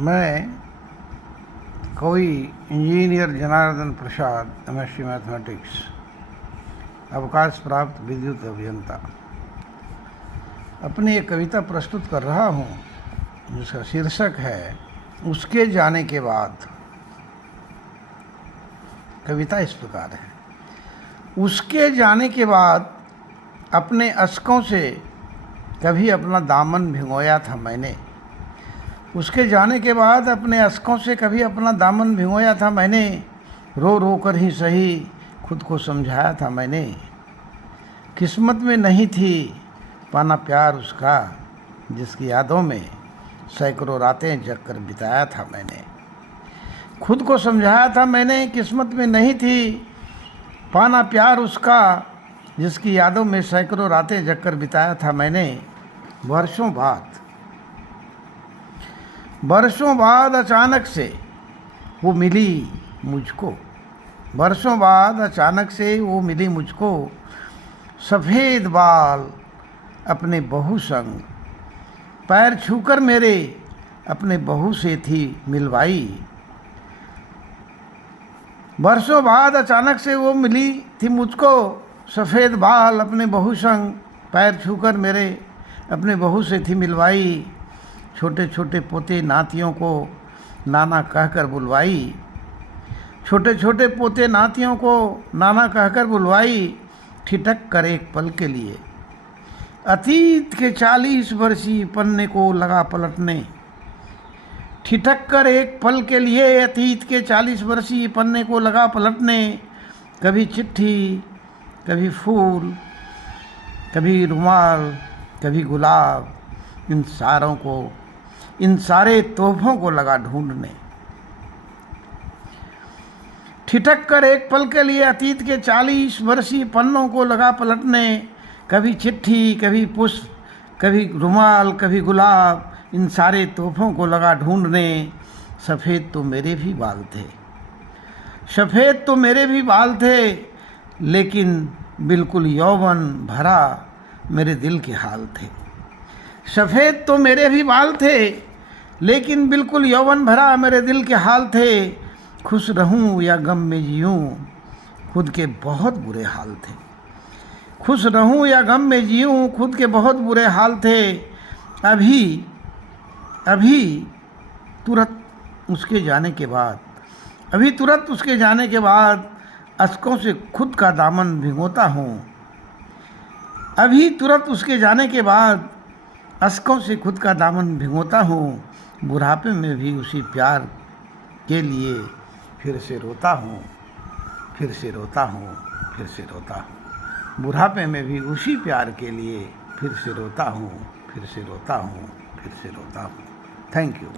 मैं कोई इंजीनियर जनार्दन प्रसाद MSc mathematics अवकाश प्राप्त विद्युत अभियंता अपनी एक कविता प्रस्तुत कर रहा हूँ जिसका शीर्षक है उसके जाने के बाद। कविता इस प्रकार है। उसके जाने के बाद अपने अश्कों से कभी अपना दामन भिगोया था मैंने। उसके जाने के बाद अपने अश्कों से कभी अपना दामन भिगोया था मैंने। रो रो कर ही सही खुद को समझाया था मैंने। किस्मत में नहीं थी पाना प्यार उसका, जिसकी यादों में सैकड़ों रातें जग कर बिताया था मैंने। खुद को समझाया था मैंने, किस्मत में नहीं थी पाना प्यार उसका, जिसकी यादों में सैकड़ों रातें जग कर बिताया था मैंने। बरसों बाद अचानक से वो मिली मुझको। बरसों बाद अचानक से वो मिली मुझको। सफ़ेद बाल अपने बहू संग, पैर छूकर मेरे अपने बहू से थी मिलवाई। बरसों बाद अचानक से वो मिली थी मुझको। सफ़ेद बाल अपने बहू संग, पैर छूकर मेरे अपने बहू से थी मिलवाई। छोटे छोटे पोते नातियों को नाना कहकर बुलवाई। छोटे छोटे पोते नातियों को नाना कहकर बुलवाई। ठिठक कर एक पल के लिए अतीत के 40 वर्षीय पन्ने को लगा पलटने। ठिठक कर एक पल के लिए अतीत के 40 वर्षीय पन्ने को लगा पलटने। कभी चिट्ठी, कभी फूल, कभी रुमाल, कभी गुलाब, इन सारे तोहफों को लगा ढूंढने। ठिठक कर एक पल के लिए अतीत के 40 वर्षीय पन्नों को लगा पलटने। कभी चिट्ठी, कभी पुष्प, कभी रुमाल, कभी गुलाब, इन सारे तोहफों को लगा ढूंढने। सफ़ेद तो मेरे भी बाल थे, सफ़ेद तो मेरे भी बाल थे, लेकिन बिल्कुल यौवन भरा मेरे दिल के हाल थे। सफ़ेद तो मेरे भी बाल थे, लेकिन बिल्कुल यौवन भरा मेरे दिल के हाल थे। खुश रहूं या गम में जीऊं खुद के बहुत बुरे हाल थे। खुश रहूं या गम में जीऊं खुद के बहुत बुरे हाल थे। अभी तुरंत उसके जाने के बाद अश्कों से खुद का दामन भिगोता हूँ। अभी तुरंत उसके जाने के बाद अश्कों से खुद का दामन भिगोता हूँ। बुढ़ापे में भी उसी प्यार के लिए फिर से रोता हूँ। बुढ़ापे में भी उसी प्यार के लिए फिर से रोता हूँ। Thank you.